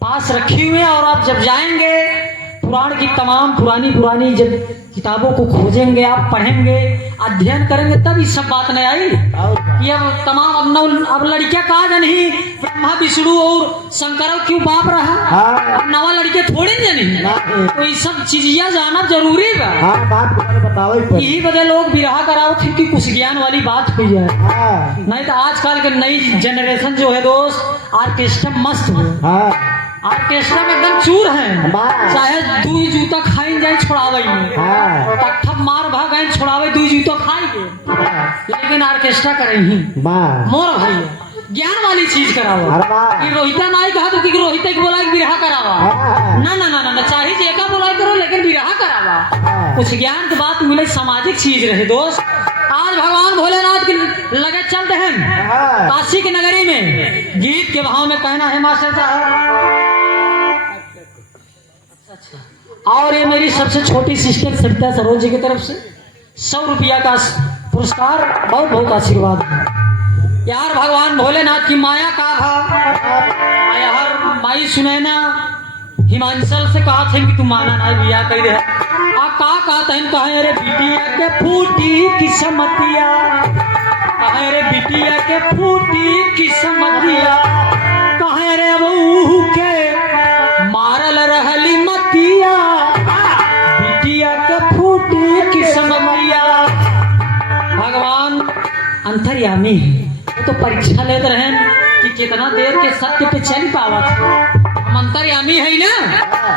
पास रखी हुई है और आप जब जाएंगे पुराण की तमाम पुरानी जब किताबों को खोजेंगे, आप पढ़ेंगे, अध्ययन करेंगे, तब ये सब बात नहीं आई कि अब तमाम अब लड़कियां कहा जानी ब्रह्मा विष्णु और शंकर क्यों बाप रहा। अब नवा लड़के थोड़ी जानी, तो ये सब चीजिया जाना जरूरी है। यही वजह लोग विवाह कराओ क्योंकि कुछ ज्ञान वाली बात हुई है। नहीं तो आजकल के नई जनरेशन जो है दोस्त ऑर्केस्ट्रा मस्त है, ऑर्केस्ट्रा में एकदम चूर है। चाहे दू जूता खाई जाए छोड़ावे ठप मार भाग गए छोड़ावे दू जूता खाएंगे, लेकिन ऑर्केस्ट्रा करेंगे मोर भाई ज्ञान वाली चीज कराओ। कि रोहिता नहीं कहा तो कि रोहिता की बोला विरहा करावा ना ना ना ना, ना चाहे जेका बोला करो लेकिन विरहा करावा। कुछ ज्ञान की बात मिले, सामाजिक चीज रहे दोस्त। आज भगवान भोलेनाथ के लगे चलते हैं काशी की नगरी में। गीत के भाव में कहना है मास्टर साहब। और ये मेरी सबसे छोटी सिस्टर सरिता सरोज जी की तरफ से 100 रुपया का पुरस्कार, बहुत बहुत आशीर्वाद है यार। भगवान भोलेनाथ की माया का भाव यार। माई सुनैना हिमांचल से कहा थे कि तुम माना ना बिया कही दे कहा कहे अरे बिटिया के फूटी किस्मतिया, कहे रे बिटिया के फूटी किस्मतिया, कहे रे बहू के मारल रहली मतिया, बिटिया के फूटी किस्मतिया। भगवान अंतर्यामी तो परीक्षा लेते रहे कि कितना देर के सत्य पे चल पावा। हम अंतर्यामी है ना,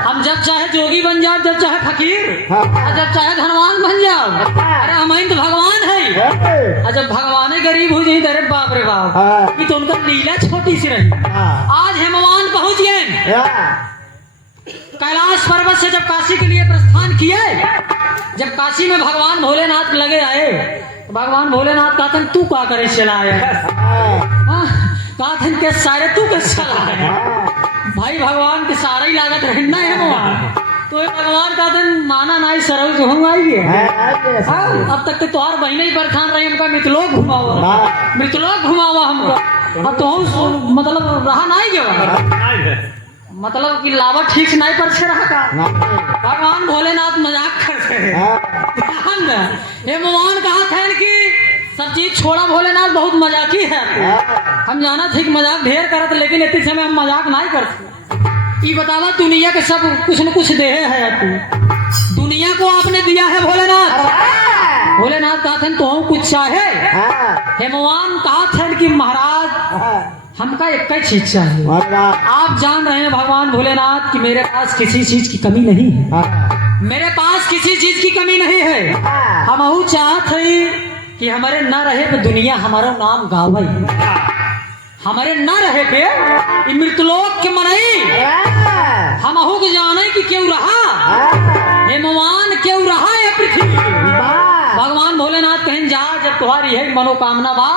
हम जब चाहे जोगी बन जाओ, जब चाहे फकीर, और जब चाहे धनवान बन जाओ। अरे हम तो भगवान है। और जब भगवान गरीब हो जाए अरे बाप रे बाप, ये तो उनका लीला छोटी सी रही। आज हेमवान पहुंच गए कैलाश पर्वत से, जब काशी के लिए प्रस्थान किए। जब काशी में भगवान भोलेनाथ लगे आए, भगवान भोलेनाथ कहते तू क्या करे चला कहते के सारे तू के चला भाई। भगवान के सारा ही लागत रहना है वहाँ, तो भगवान कहते माना नहीं सरल जो हम आइए। अब तक तो तुहार बहने ही परेशान रही, हमका मृतलोक घुमावा हमको। अब तो मतलब रहा नहीं गया, मतलब कि लावा ठीक से नहीं पर से रहा का। भगवान भोलेनाथ मजाक करते हैं। हेमवान कहा था कि सब चीज छोड़ा, भोलेनाथ बहुत मजाकी है। हम जाना थे कि मजाक ढेर करत, लेकिन इतने समय हम मजाक नहीं करते। ये बतावा दुनिया के सब कुछ न कुछ दे है, दुनिया को आपने दिया है भोलेनाथ। भोलेनाथ कहते हैं तो कुछ चाहे हाँ हेमवान कहा थे कि महाराज हाँ हमका एक ही चीज चाहिए। आप जान रहे हैं भगवान भोलेनाथ कि मेरे पास किसी चीज की कमी नहीं है, हाँ मेरे पास किसी चीज की कमी नहीं है। हम चाहते हैं कि हमारे न रहे तो दुनिया हमारा नाम गावे, हमारे न रहे के ई मृतलोक के मनई हम के जाने कि क्यों रहा हेमवान क्यों रहा है पृथ्वी। भगवान भोलेनाथ कहें जा जब तुम्हारी है मनोकामना बा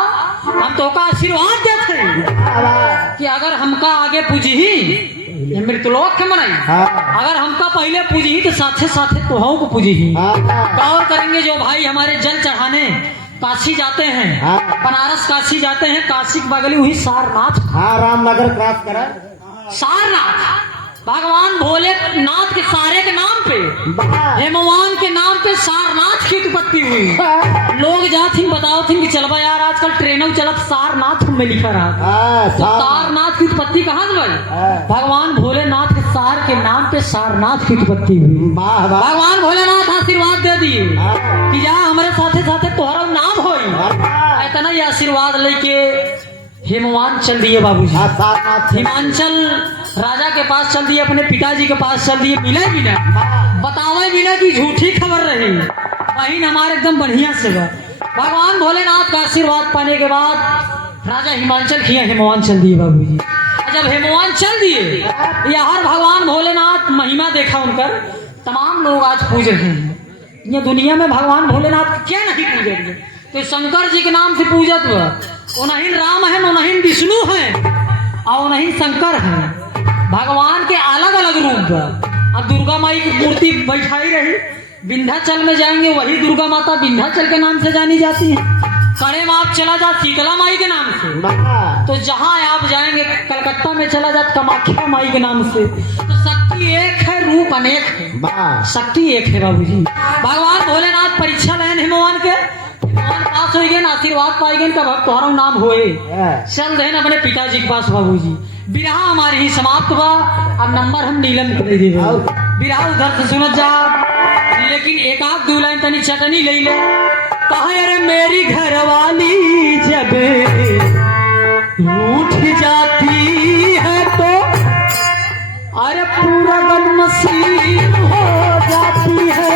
हम तो का आशीर्वाद देते हैं कि अगर हमका आगे पूजी मृतलोक के मनई, अगर हमका पहले पूजी तो साथे साथे तुहों को पूजी। गौर करेंगे जो भाई हमारे जल चढ़ाने काशी जाते हैं, बनारस काशी जाते हैं, काशी के बगली हुई सारनाथ, हाँ रामनगर क्रॉस करा सारनाथ भगवान भोलेनाथ के सारे के नाम पे हेमवान के नाम पे सारनाथ की उत्पत्ति हुई। लोग जाती बताओ थी कि चलबा यार आजकल ट्रेनों चलत सारनाथ में लिखा रहा तो सारनाथ की उत्पत्ति कहाँ से भाई भगवान भोलेनाथ के सार के नाम पे सारनाथ की उत्पत्ति हुई। भगवान भोलेनाथ आशीर्वाद दे दिए कि जा हमारे साथे साथे तोहरा नाम हो इतना ही आशीर्वाद लेके हेमवान चल दिए बाबूजी। हिमांचल राजा के पास चल दिए, अपने पिताजी के पास चल दिए, मिले बिना बतावे बिना की झूठी खबर रही बहन हमारे एकदम बढ़िया से भगवान भोलेनाथ का आशीर्वाद पाने के बाद राजा हिमांचल किया हेमवान चल दिए बाबूजी। जब हेमवान चल दिए या हर भगवान भोलेनाथ महिमा देखा उनकर तमाम लोग आज पूज रहे हैं। ये दुनिया में भगवान भोलेनाथ क्या नहीं पूजे तो शंकर जी के नाम से पूजत हुआ नहीं राम है नहीं विष्णु है और नहीं शंकर है। भगवान के अलग अलग रूप। अब दुर्गा माई की मूर्ति बैठाई रही विंध्याचल में जाएंगे वही दुर्गा माता विंध्याचल के नाम से जानी जाती है। कड़े में आप चला जा शीतला माई के नाम से, तो जहां आप जाएंगे कलकत्ता में चला जा कामाख्या माई के नाम से। तो शक्ति एक है रूप अनेक है, शक्ति एक है बाबूजी। भगवान भोलेनाथ परीक्षा लेन हेमवान के पास हो गए आशीर्वाद पाए गए तब तुम्हारा नाम होए चल रहे अपने पिताजी के पास बाबूजी। बिरहा हमारी ही समाप्त हुआ। अब नंबर हम नीलम को दे दे बिरहा उधर से सुनत जा लेकिन एक आध दो लाइन तनी चटनी ले ले कहा अरे मेरी घरवाली जब उठ जाती है तो अरे पूरा गन मसीन हो जाती है।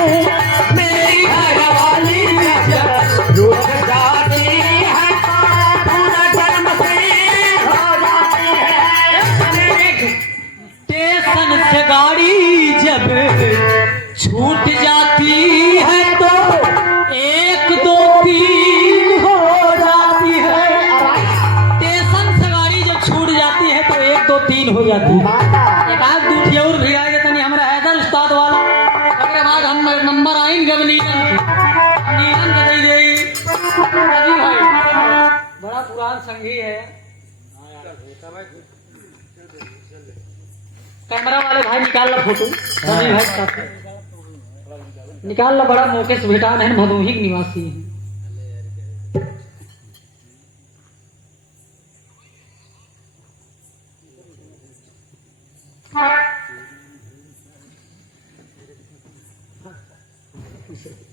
मेरी घरवाली जब उठ जाती है पूरा गन मसीन हो जाती है। स्टेशन से गाड़ी जब छूट जाती है तो एक दो तीन हो जाती है। स्टेशन से गाड़ी जब छूट जाती है तो एक दो तीन हो जाती है। एक आध दूठी और भी आएगा तनी हमारा हैदर उस्ताद वाला अगले बाद हम नंबर आएंगे अब नीलम के दे दे रवि भाई बड़ा पुरान संगी है। कैमरा वाले भाई निकाल ला फोटो रवि भाई साथ निकाल ला। बड़ा मौके से भेटान है भदोही के निवासी है।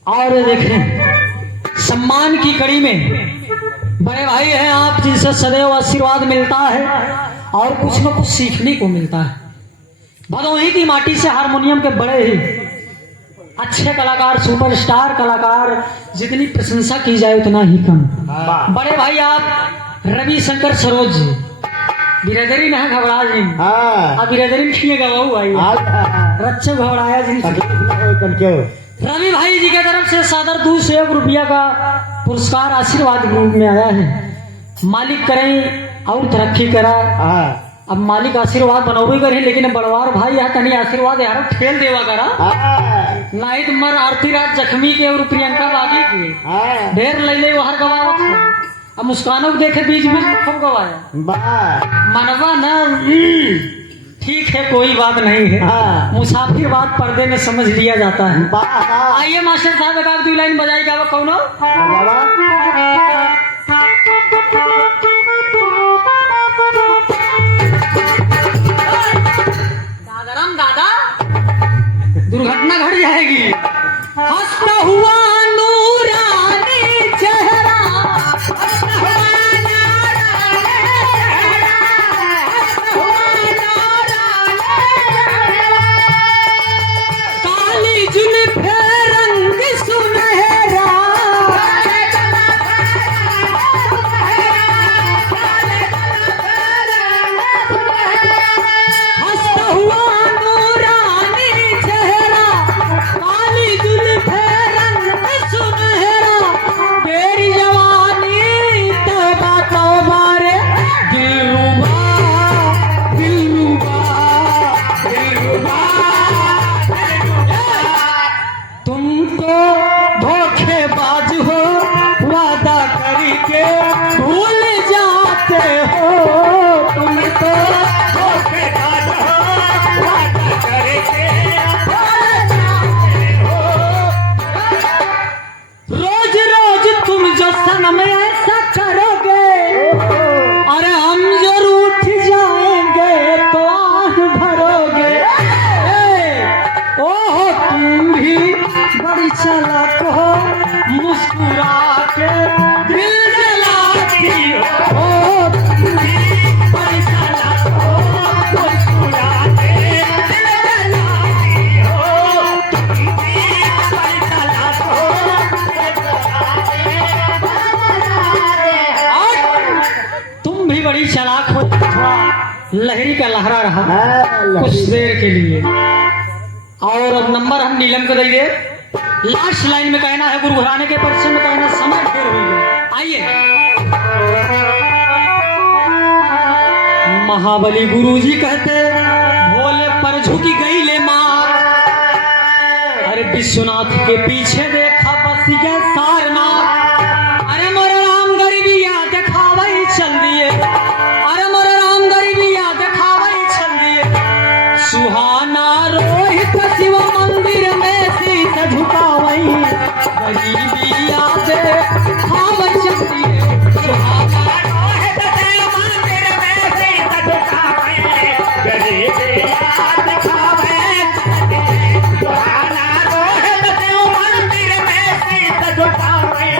और देखें सम्मान की कड़ी में बड़े भाई हैं आप जिनसे सदैव आशीर्वाद मिलता है और कुछ न कुछ सीखने को मिलता है। भदोही की माटी से हारमोनियम के बड़े ही अच्छे कलाकार सुपरस्टार कलाकार जितनी प्रशंसा की जाए उतना ही कम। बड़े भाई आप रवि शंकर सरोज जी बिरादरी में घबरा जी अब बिरादरी में खिए गवाऊ भाई रच्चे घबराया जी। रवि भाई जी की तरफ से सादर 201 रुपया का पुरस्कार आशीर्वाद के रूप में आया है। मालिक करें और तरक्की करा। अब मालिक आशीर्वाद बनोबे करे लेकिन बड़वार भाई यहाँ तनी आशीर्वाद यार ठेल देवा करा नाइट मर आरती रात जख्मी के और प्रियंका बागी के ढेर ले ले हर गवावत। अब मुस्कानों को देखे बीच में खूब गवाया मनवा न ठीक है कोई बात नहीं है। मुसाफिर बात पर्दे में समझ लिया जाता है। आइए मास्टर साहब एक आध दो लाइन बजाई गावा कौन दादा दुर्घटना घट जाएगी। हंसता हुआ नूरानी चेहरा तुम तो धोखेबाज हो, वादा करके भूल जाते हो। तुम तो धोखेबाज हो, वादा करके भूल जाते हो। रोज रोज तुम जो सनम ऐसा करोगे, अरे हम जरूर उठ जाएंगे तो आह भरोगे। ओहो तुम भी बड़ी चालाक हो, मुस्कुरा के दिल जलाती हो। तुम भी बड़ी चालाक हो, मुस्कुरा के दिल जलाती हो। तुम भी बड़ी चालाक हो, तुम भी बड़ी चालाक हो। थोड़ा लहरी का लहरा रहा कुछ देर के लिए। और अब नंबर हम नीलम को देंगे। लास्ट लाइन में कहना है, गुरु घराने के परिचय में कहना समय ढेर हो गया। आइए। महाबली गुरुजी कहते, भोले पर झुकी गई ले माँ। अरे विश्वनाथ के पीछे देखा बस ये सारनाथ। अरे मोरे राम गरीबिया दिखावई चल दिए। अरे मोरे राम गरीबिया दिखावई चल दिए। सुहाना रोहित शिव मंदिर में शीश झुकावई, गरीबिया दिखावई चल दिए। सुहाना रोहित शिव मंदिर में शीश झुकावई, गरीबिया दिखावई चल दिए। सुहाना रोहित शिव मंदिर में शीश झुकावई,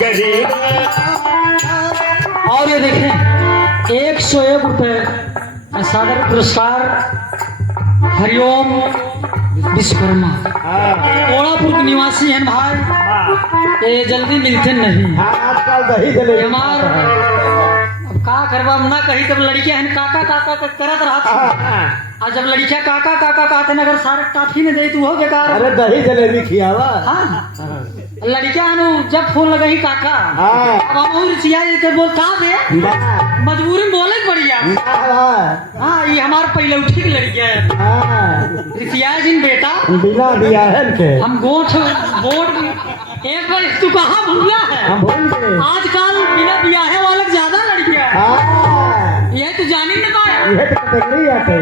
गरीबिया। और ये देखें, 101 रुपए सादर पुरस्कार हरिओम विश्वकर्मा, कोड़ापुर के निवासी हैं भाई। ये जल्दी मिलते नहीं। आजकल दही जले हमार अब का करवा ना कही, तब लड़कियां हैं काका काका करत रहा। और जब लड़कियां काका काका कहते न, अगर सारे काफी ने दे तू हो बेकार। अरे दही जलेबी खियावा। हाँ लड़कियां जब फोन लगाई काका, अब हम और चिया बोल का दे, मजबूरी में बोले बढ़िया। हाँ ये हमारे पहले उठी की लड़कियां है। रिसिया जिन बेटा बिना दिया है के हम गोठ एक बार तू कहाँ भूला है। हम भूल गए। आजकल बिना ब्याहे वाले ज्यादा लड़कियां हाँ ये तो जानी न पाया। ये तो कैटेगरी आते।